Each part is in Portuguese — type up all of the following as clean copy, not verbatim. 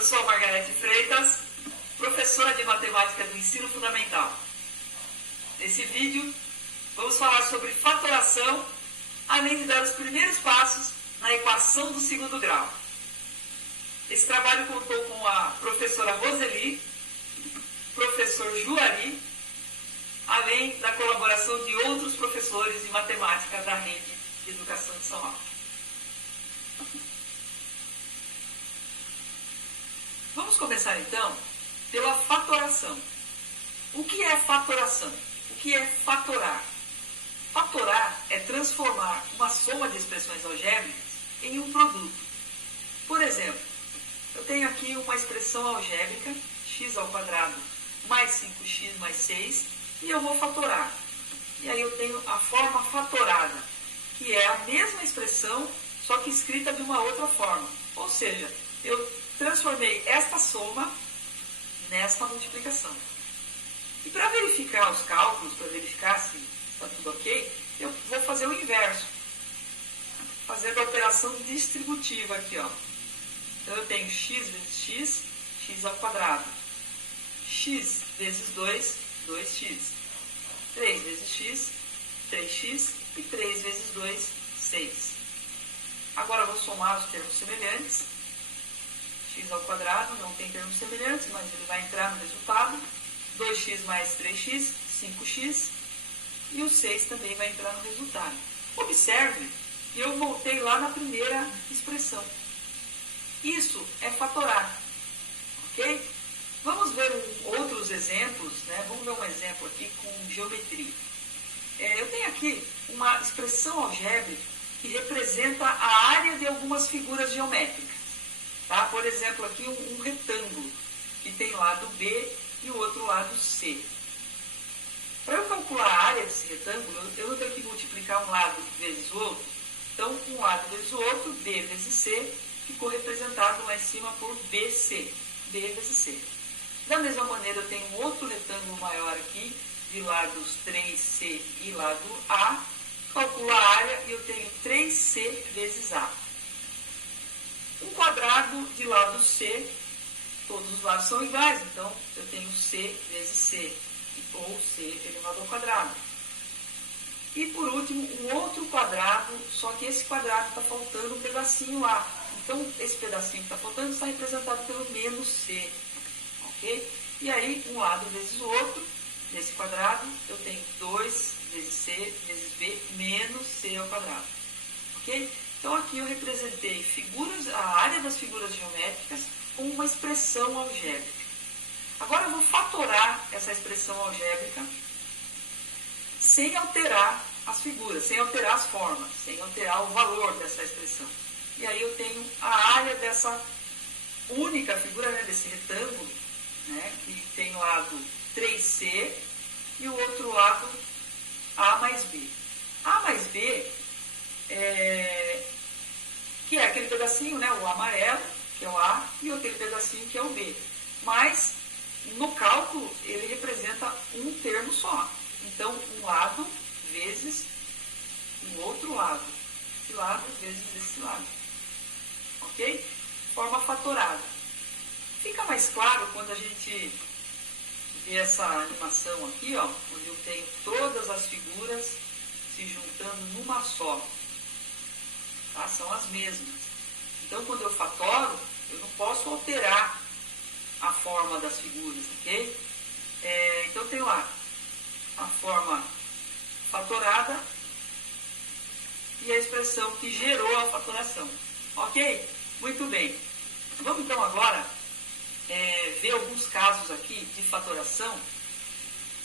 Eu sou a Margarete Freitas, professora de matemática do ensino fundamental. Nesse vídeo, vamos falar sobre fatoração, além de dar os primeiros passos na equação do segundo grau. Esse trabalho contou com a professora Roseli, professor Juari, além da colaboração de outros professores de matemática da Rede de Educação de São Paulo. Vamos começar então pela fatoração. O que é fatoração? O que é fatorar? Fatorar é transformar uma soma de expressões algébricas em um produto. Por exemplo, eu tenho aqui uma expressão algébrica, x² mais 5x mais 6, e eu vou fatorar. E aí eu tenho a forma fatorada, que é a mesma expressão, só que escrita de uma outra forma. Ou seja, eu transformei esta soma nesta multiplicação. E para verificar os cálculos, para verificar se está tudo ok, eu vou fazer o inverso. Fazendo a operação distributiva aqui, ó. Então eu tenho x vezes x, x². X vezes 2, 2x. 3 vezes x, 3x. E 3 vezes 2, 6. Agora eu vou somar os termos semelhantes. x² não tem termos semelhantes, mas ele vai entrar no resultado. 2x mais 3x, 5x. E o 6 também vai entrar no resultado. Observe que eu voltei lá na primeira expressão. Isso é fatorar. Ok? Vamos ver outros exemplos, né? Vamos ver um exemplo aqui com geometria. Eu tenho aqui uma expressão algébrica que representa a área de algumas figuras geométricas. Tá? Por exemplo, aqui um retângulo que tem lado B e o outro lado C. Para eu calcular a área desse retângulo, eu não tenho que multiplicar um lado vezes o outro. Então, um lado vezes o outro, B vezes C, ficou representado lá em cima por BC. B vezes C. Da mesma maneira, eu tenho um outro retângulo maior aqui, de lados 3C e lado A. Calculo a área e eu tenho 3C vezes A. Um quadrado de lado C, todos os lados são iguais, então eu tenho C vezes C, ou C elevado ao quadrado. E por último, um outro quadrado, só que esse quadrado está faltando um pedacinho A. Então, esse pedacinho que está faltando está representado pelo menos C. Ok? E aí, um lado vezes o outro, nesse quadrado, eu tenho 2 vezes C vezes B menos C ao quadrado. Ok? Então, aqui eu representei a área das figuras geométricas com uma expressão algébrica. Agora, eu vou fatorar essa expressão algébrica sem alterar as figuras, sem alterar as formas, sem alterar o valor dessa expressão. E aí eu tenho a área dessa única figura, né, desse retângulo, né, que tem lado 3C e o outro lado A mais B. A mais B que é aquele pedacinho, né, o amarelo, que é o A, e aquele pedacinho que é o B. Mas, no cálculo, ele representa um termo só. Então, um lado vezes um outro lado. Esse lado vezes esse lado. Ok? Forma fatorada. Fica mais claro quando a gente vê essa animação aqui, ó, onde eu tenho todas as figuras se juntando numa só. Tá? São as mesmas. Então, quando eu fatoro, eu não posso alterar a forma das figuras, ok? Então, tem lá a forma fatorada e a expressão que gerou a fatoração. Ok? Muito bem. Vamos, então, agora ver alguns casos aqui de fatoração.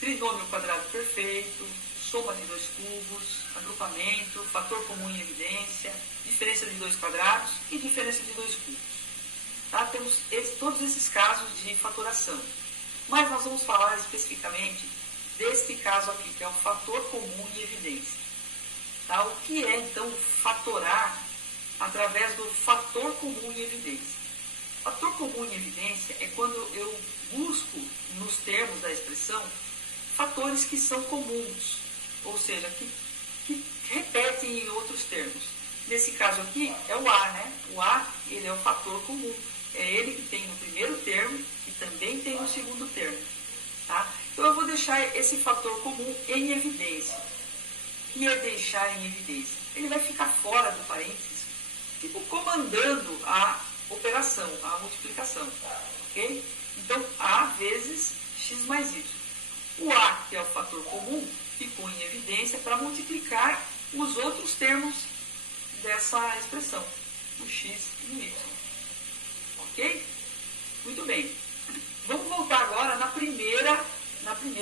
Trinômio quadrado perfeito, soma de dois cubos, agrupamento, fator comum em evidência, diferença de dois quadrados e diferença de dois cubos. Tá? Temos todos esses casos de fatoração. Mas nós vamos falar especificamente deste caso aqui, que é o fator comum em evidência. Tá? O que é, então, fatorar através do fator comum em evidência? Fator comum em evidência é quando eu busco, nos termos da expressão, fatores que são comuns, ou seja, que repetem em outros termos. Nesse caso aqui, é o A, né? O A, ele é o fator comum. é ele que tem no primeiro termo e também tem no segundo termo. Tá? Então eu vou deixar esse fator comum em evidência. O que é deixar em evidência? Ele vai ficar fora do parênteses, tipo comandando a operação, a multiplicação. Ok? Então, A vezes x mais y. O A, que é o fator comum, ficou em evidência para multiplicar os outros termos dessa expressão, o x e o y. Ok? Muito bem. Vamos voltar agora na primeira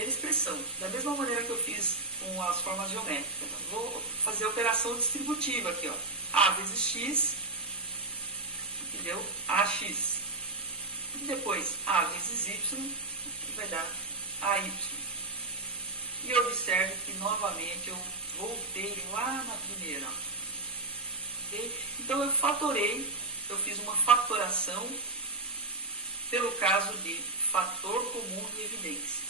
expressão. Da mesma maneira que eu fiz com as formas geométricas. Vou fazer a operação distributiva aqui. Ó. A vezes x, que deu AX. E depois A vezes y, que vai dar AY. E observe que novamente eu voltei lá na primeira. Okay? Então eu fatorei, eu fiz uma fatoração pelo caso de fator comum em evidência.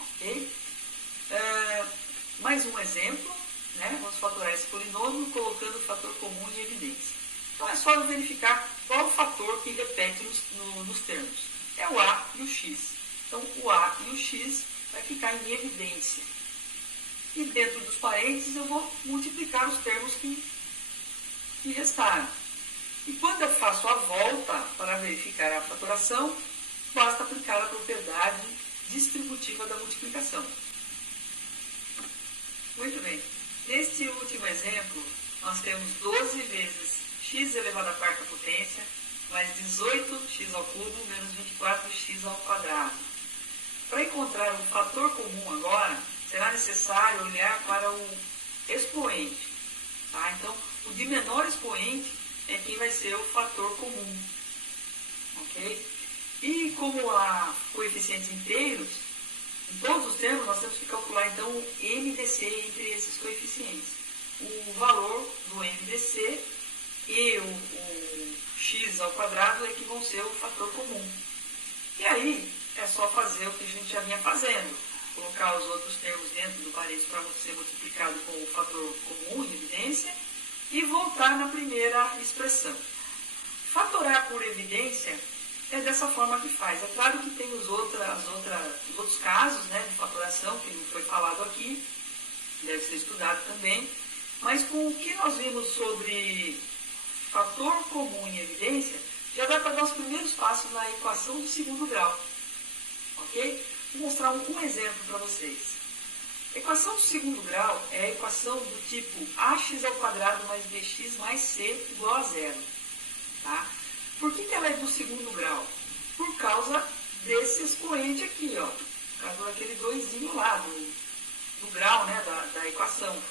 Ok? Mais um exemplo, né? Vamos fatorar esse polinômio colocando o fator comum em evidência. Então é só verificar qual o fator que repete nos termos. É o A e o X. Então o A e o X vai ficar em evidência. E dentro dos parênteses eu vou multiplicar os termos que restaram. E quando eu faço a volta para verificar a fatoração, basta aplicar a propriedade distributiva da multiplicação. Muito bem. Neste último exemplo, nós temos 12 vezes x elevado à quarta potência, mais 18x ao cubo, menos 24x ao quadrado. Para encontrar o fator comum agora, será necessário olhar para o expoente. Tá? Então, o de menor expoente é quem vai ser o fator comum. Ok? E como há coeficientes inteiros, em todos os termos nós temos que calcular então o MDC entre esses coeficientes. O valor do MDC e o x ao quadrado é que vão ser o fator comum. E aí é só fazer o que a gente já vinha fazendo. Colocar os outros termos dentro do parênteses para ser multiplicado com o fator comum em evidência e voltar na primeira expressão. Fatorar por evidência é dessa forma que faz. É claro que tem os outros casos, né, de fatoração, que não foi falado aqui, deve ser estudado também, mas com o que nós vimos sobre fator comum em evidência, já dá para dar os primeiros passos na equação do segundo grau. Ok? Vou mostrar um exemplo para vocês. A equação do segundo grau é a equação do tipo ax ao quadrado mais bx mais c igual a zero. Tá? Por que ela é do segundo grau? Por causa desse expoente aqui, ó. Por causa daquele doisinho lá, do grau, né, da equação.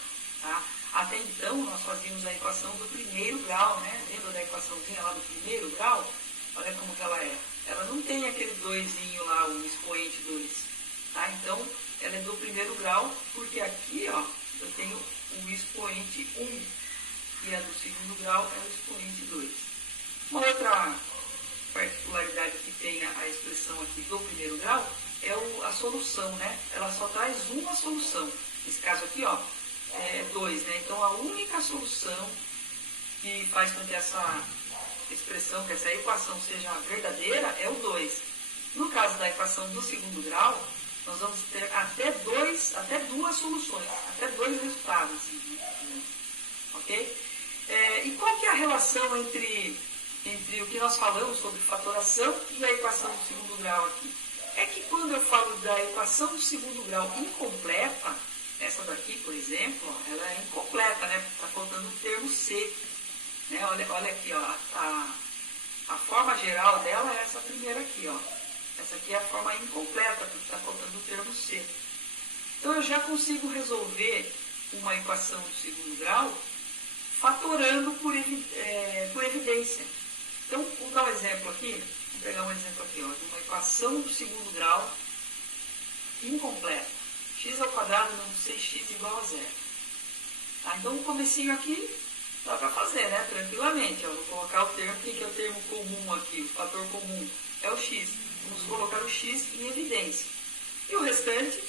Tá? Até então, nós fazíamos a equação do primeiro grau, né? Lembra da equaçãozinha lá do primeiro grau? Olha como que ela é. Ela não tem aquele doisinho lá, o expoente 2. Tá? Então, ela é do primeiro grau, porque aqui, ó, eu tenho o expoente 1. E a do segundo grau é o expoente 2. Uma outra particularidade que tem a expressão aqui do primeiro grau é a solução, né? Ela só traz uma solução. Nesse caso aqui, ó, é 2, né? Então, a única solução que faz com que essa expressão, que essa equação seja verdadeira é o 2. No caso da equação do segundo grau, nós vamos ter até duas soluções, até dois resultados. Ok? E qual que é a relação entre o que nós falamos sobre fatoração e a equação do segundo grau aqui? É que quando eu falo da equação do segundo grau incompleta, essa daqui, por exemplo, ó, ela é incompleta, né? Está faltando o termo C. Né? Olha aqui, ó, a forma geral dela é essa primeira aqui, ó. Essa aqui é a forma incompleta, porque está faltando o termo C. Então eu já consigo resolver uma equação do segundo grau fatorando por evidência. Então, vou dar um exemplo aqui, vou pegar um exemplo aqui, ó, de uma equação do segundo grau incompleta. X ao quadrado menos 6x igual a zero. Tá? Então, no comecinho aqui, dá para fazer, né? Tranquilamente. Ó, vou colocar o termo, que é o termo comum aqui, o fator comum, é o x. Vamos colocar o x em evidência. E o restante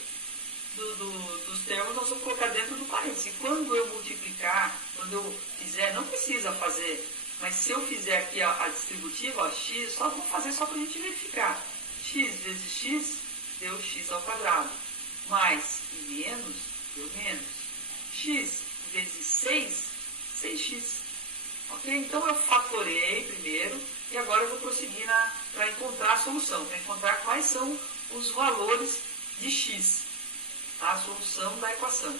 dos termos nós vamos colocar dentro do parênteses. E quando eu multiplicar, quando eu fizer, não precisa fazer Mas se eu fizer aqui a distributiva, ó, x, vou fazer só para a gente verificar. X vezes x deu x ao quadrado. Mais e menos deu menos. X vezes 6, 6x. Ok? Então eu fatorei primeiro e agora eu vou prosseguir para encontrar a solução, para encontrar quais são os valores de x, tá? A solução da equação.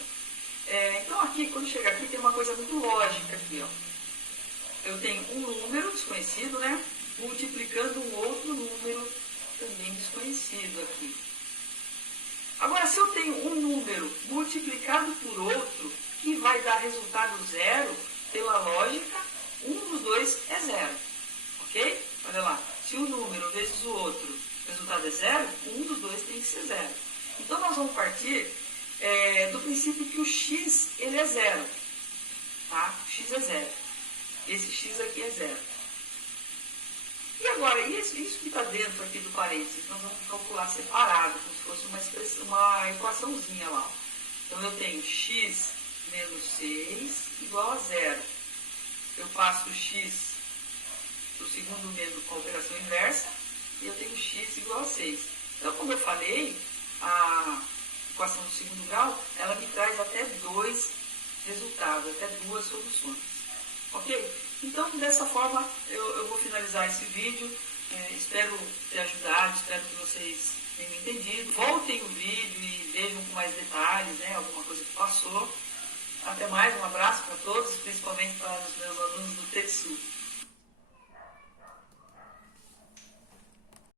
Então aqui, quando chegar aqui, tem uma coisa muito lógica aqui, ó. Eu tenho um número desconhecido, né? Multiplicando um outro número também desconhecido aqui. Agora, se eu tenho um número multiplicado por outro, que vai dar resultado zero, pela lógica, um dos dois é zero. Ok? Olha lá. Se um número vezes o outro, o resultado é zero, um dos dois tem que ser zero. Então, nós vamos partir do princípio que o x ele é zero. Tá? O x é zero. Esse x aqui é zero. E agora, isso que está dentro aqui do parênteses, nós vamos calcular separado, como se fosse uma equaçãozinha lá. Então, eu tenho x menos 6 igual a zero. Eu passo o x do segundo membro com a operação inversa e eu tenho x igual a 6. Então, como eu falei, a equação do segundo grau, ela me traz até dois resultados, até duas soluções. Ok? Então, dessa forma, eu vou finalizar esse vídeo. Espero ter ajudado, espero que vocês tenham entendido. Voltem o vídeo e vejam com mais detalhes, né, alguma coisa que passou. Até mais, um abraço para todos, principalmente para os meus alunos do Tetsu.